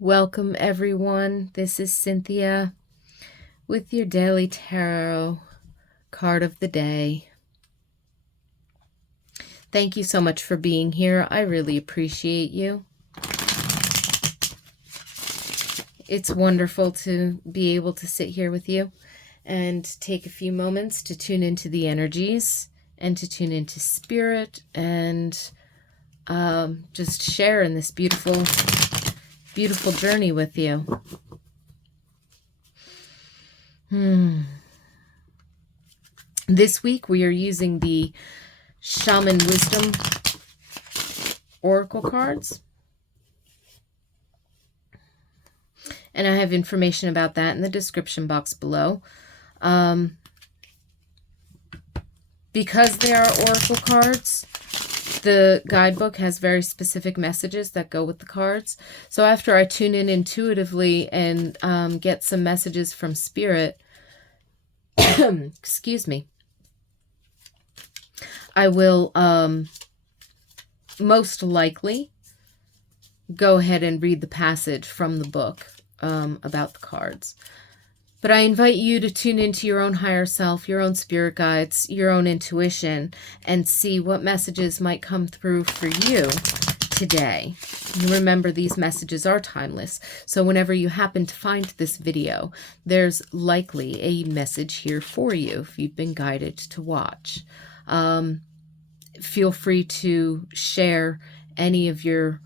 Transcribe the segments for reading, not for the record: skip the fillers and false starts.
Welcome, everyone. This is Cynthia with your daily tarot card of the day. Thank you so much for being here. I really appreciate you. It's wonderful to be able to sit here with you and take a few moments to tune into the energies and to tune into spirit and just share in this beautiful journey with you. This week we are using the Shaman Wisdom Oracle cards. And I have information about that in the description box below. Because they are Oracle cards, the guidebook has very specific messages that go with the cards. So after I tune in intuitively and get some messages from Spirit, excuse me, I will most likely go ahead and read the passage from the book about the cards. But I invite you to tune into your own higher self, your own spirit guides, your own intuition, and see what messages might come through for you today. And remember, these messages are timeless. So whenever you happen to find this video, there's likely a message here for you if you've been guided to watch. Feel free to share any of your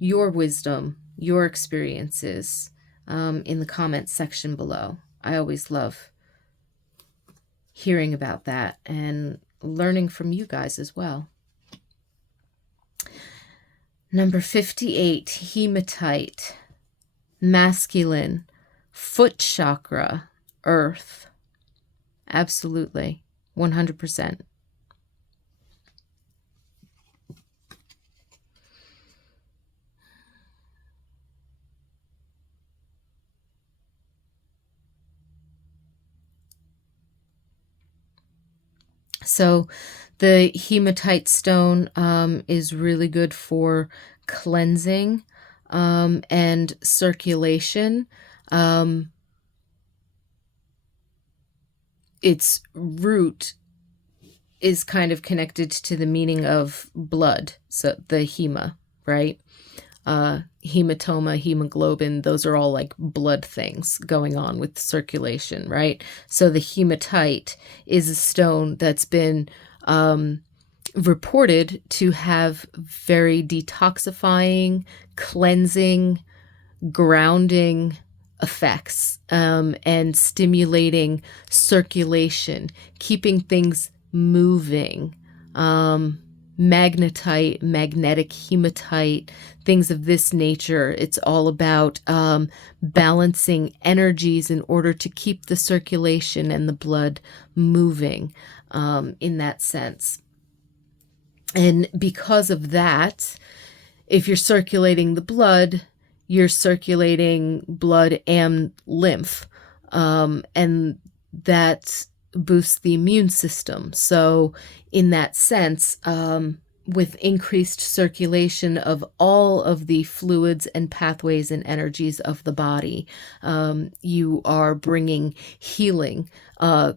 wisdom, your experiences in the comments section below. I always love hearing about that and learning from you guys as well. Number 58, hematite, masculine, foot chakra, earth. Absolutely, 100%. So the hematite stone is really good for cleansing and circulation. Its root is kind of connected to the meaning of blood, so the hema, right? Hematoma, hemoglobin, those are all like blood things going on with circulation, right? So the hematite is a stone that's been reported to have very detoxifying, cleansing, grounding effects, and stimulating circulation, keeping things moving. Magnetite, magnetic hematite, things of this nature. It's all about balancing energies in order to keep the circulation and the blood moving in that sense. And because of that, if you're circulating the blood, you're circulating blood and lymph, and that boosts the immune system. So in that sense, with increased circulation of all of the fluids and pathways and energies of the body, you are bringing healing,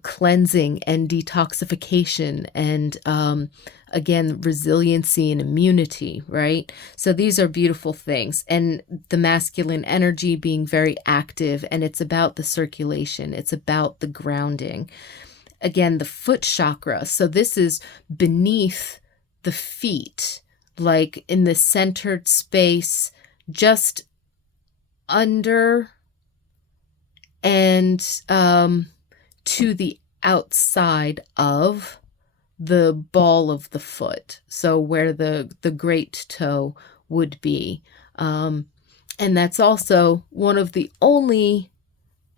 cleansing and detoxification, and again, resiliency and immunity, right? So these are beautiful things. And the masculine energy being very active, and it's about the circulation. It's about the grounding. Again, the foot chakra. So this is beneath the feet, like in the centered space, just under and to the outside of the ball of the foot, so where the great toe would be. And that's also one of the only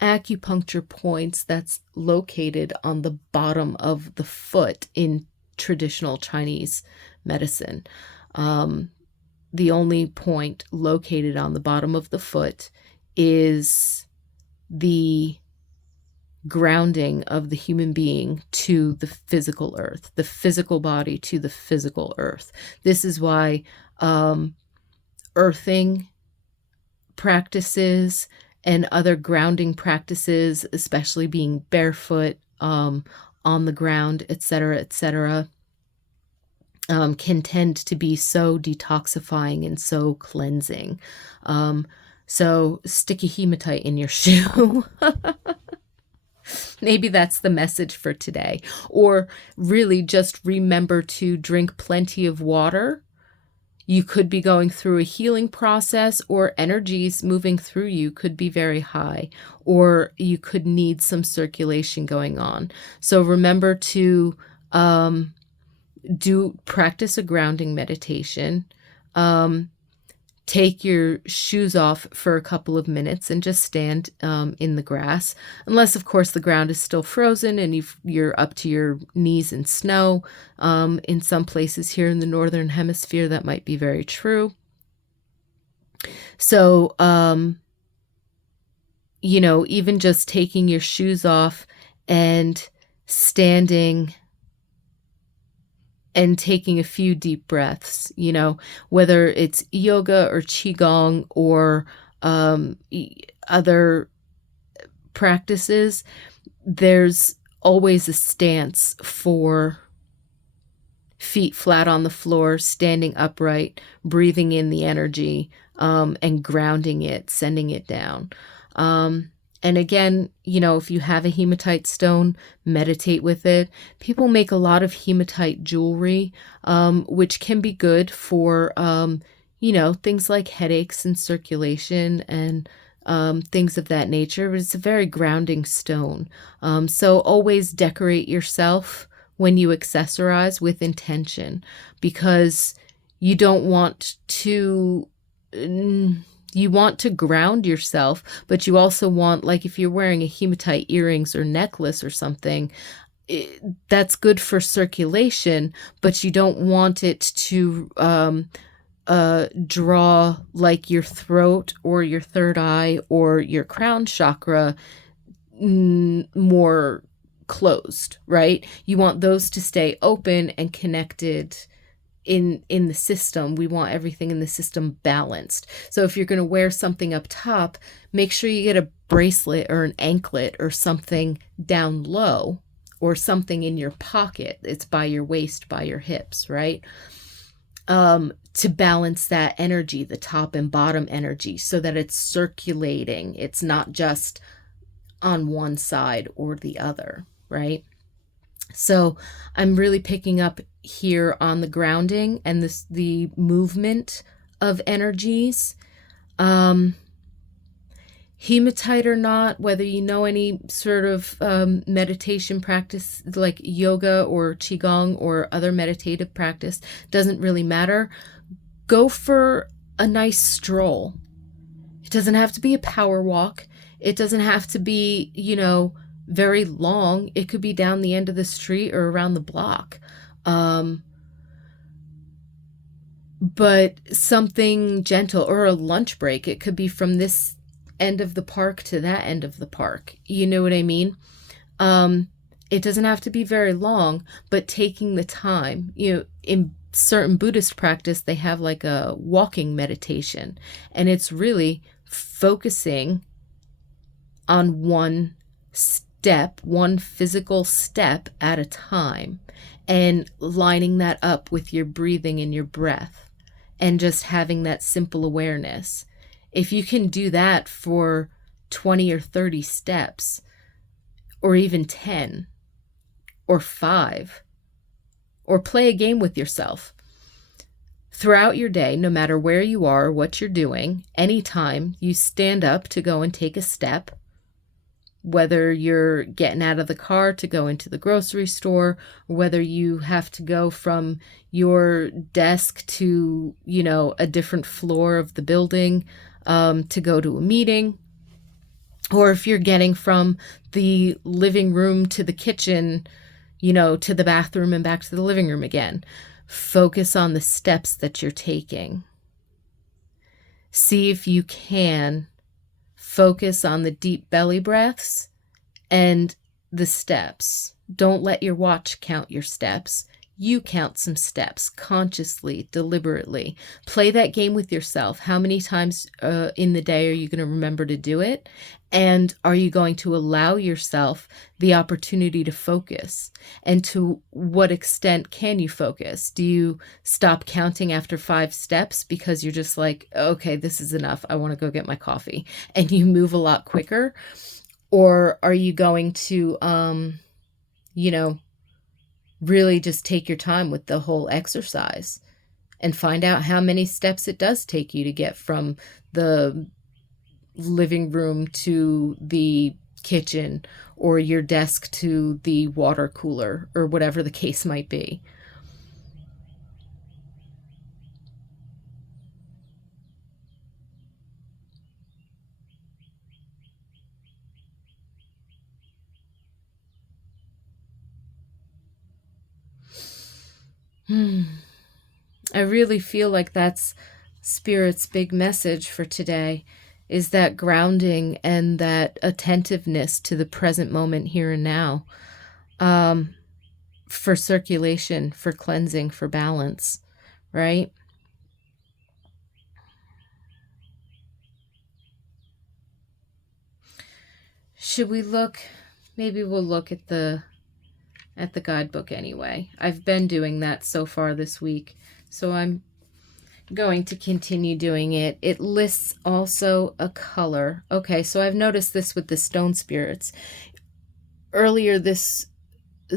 acupuncture points that's located on the bottom of the foot in traditional Chinese medicine. The only point located on the bottom of the foot is the grounding of the human being to the physical earth, the physical body to the physical earth. This is why earthing practices and other grounding practices, especially being barefoot, on the ground, etc., can tend to be so detoxifying and so cleansing. So stick a hematite in your shoe. Maybe that's the message for today. Or really just remember to drink plenty of water. You could be going through a healing process, or energies moving through you could be very high, or you could need some circulation going on. So remember to practice a grounding meditation. Take your shoes off for a couple of minutes and just stand in the grass, unless of course the ground is still frozen and you're up to your knees in snow. In some places here in the northern hemisphere that might be very true. So even just taking your shoes off and standing and taking a few deep breaths, whether it's yoga or qigong or other practices, there's always a stance for feet flat on the floor, standing upright, breathing in the energy, and grounding it, sending it down. And again, if you have a hematite stone, meditate with it. People make a lot of hematite jewelry, which can be good for, things like headaches and circulation and things of that nature. But it's a very grounding stone. So always decorate yourself when you accessorize with intention, because you don't want to... You want to ground yourself, but you also want, like if you're wearing a hematite earrings or necklace or something, that's good for circulation, but you don't want it to draw like your throat or your third eye or your crown chakra more closed, right? You want those to stay open and connected in the system. We want everything in the system balanced. So if you're going to wear something up top, make sure you get a bracelet or an anklet or something down low, or something in your pocket. It's by your waist, by your hips, right? To balance that energy, the top and bottom energy, so that it's circulating. It's not just on one side or the other, right? So I'm really picking up here on the grounding and the movement of energies. Hematite or not, whether you know any sort of meditation practice like yoga or qigong or other meditative practice, doesn't really matter. Go for a nice stroll. It doesn't have to be a power walk. It doesn't have to be, very long. It could be down the end of the street or around the block. But something gentle, or a lunch break. It could be from this end of the park to that end of the park. You know what I mean? It doesn't have to be very long, but taking the time. In certain Buddhist practice, they have like a walking meditation, and it's really focusing on one physical step at a time, and lining that up with your breathing and your breath, and just having that simple awareness. If you can do that for 20 or 30 steps, or even 10 or 5, or play a game with yourself throughout your day, no matter where you are, what you're doing, anytime you stand up to go and take a step, whether you're getting out of the car to go into the grocery store, or whether you have to go from your desk to, a different floor of the building to go to a meeting, or if you're getting from the living room to the kitchen, to the bathroom and back to the living room again. Focus on the steps that you're taking. See if you can focus on the deep belly breaths and the steps. Don't let your watch count your steps. You count some steps consciously, deliberately. Play that game with yourself. How many times in the day are you going to remember to do it? And are you going to allow yourself the opportunity to focus? And to what extent can you focus? Do you stop counting after 5 steps because you're just like, okay, this is enough. I want to go get my coffee. And you move a lot quicker? Or are you going to, you know, really just take your time with the whole exercise and find out how many steps it does take you to get from the living room to the kitchen or your desk to the water cooler or whatever the case might be. I really feel like that's Spirit's big message for today, is that grounding and that attentiveness to the present moment here and now, um, for circulation, for cleansing, for balance, right? Should we look? Maybe we'll look at the guidebook anyway. I've been doing that so far this week, so I'm going to continue doing it. It lists also a color. Okay, so I've noticed this with the stone spirits. Earlier this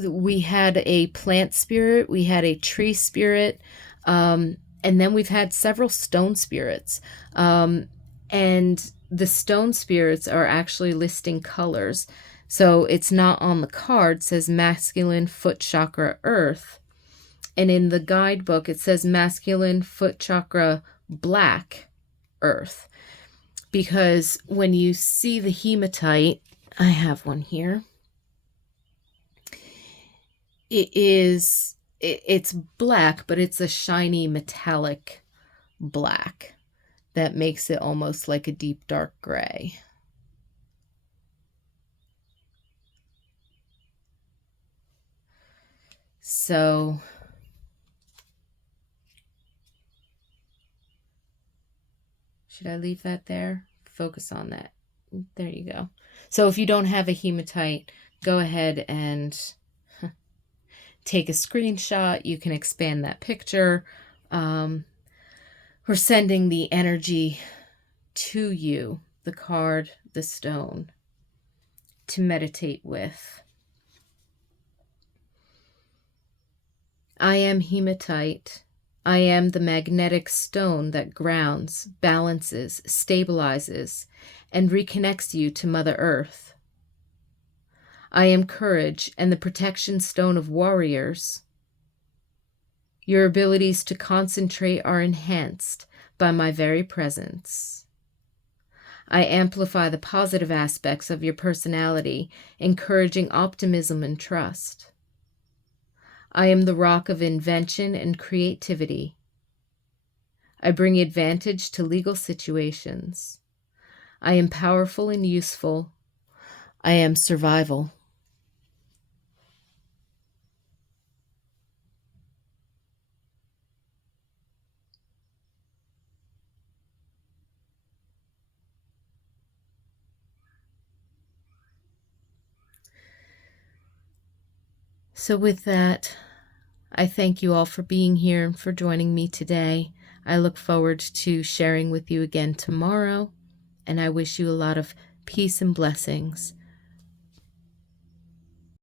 we had a plant spirit, we had a tree spirit, and then we've had several stone spirits. And the stone spirits are actually listing colors. So it's not on the card, it says masculine foot chakra earth. And in the guidebook, it says masculine foot chakra black earth. Because when you see the hematite, I have one here. It's black, but it's a shiny metallic black that makes it almost like a deep dark gray. So should I leave that there? Focus on that. There you go. So if you don't have a hematite, go ahead and take a screenshot. You can expand that picture. We're sending the energy to you, the card, the stone, to meditate with. I am hematite. I am the magnetic stone that grounds, balances, stabilizes, and reconnects you to Mother Earth. I am courage and the protection stone of warriors. Your abilities to concentrate are enhanced by my very presence. I amplify the positive aspects of your personality, encouraging optimism and trust. I am the rock of invention and creativity. I bring advantage to legal situations. I am powerful and useful. I am survival. So with that, I thank you all for being here and for joining me today. I look forward to sharing with you again tomorrow, and I wish you a lot of peace and blessings.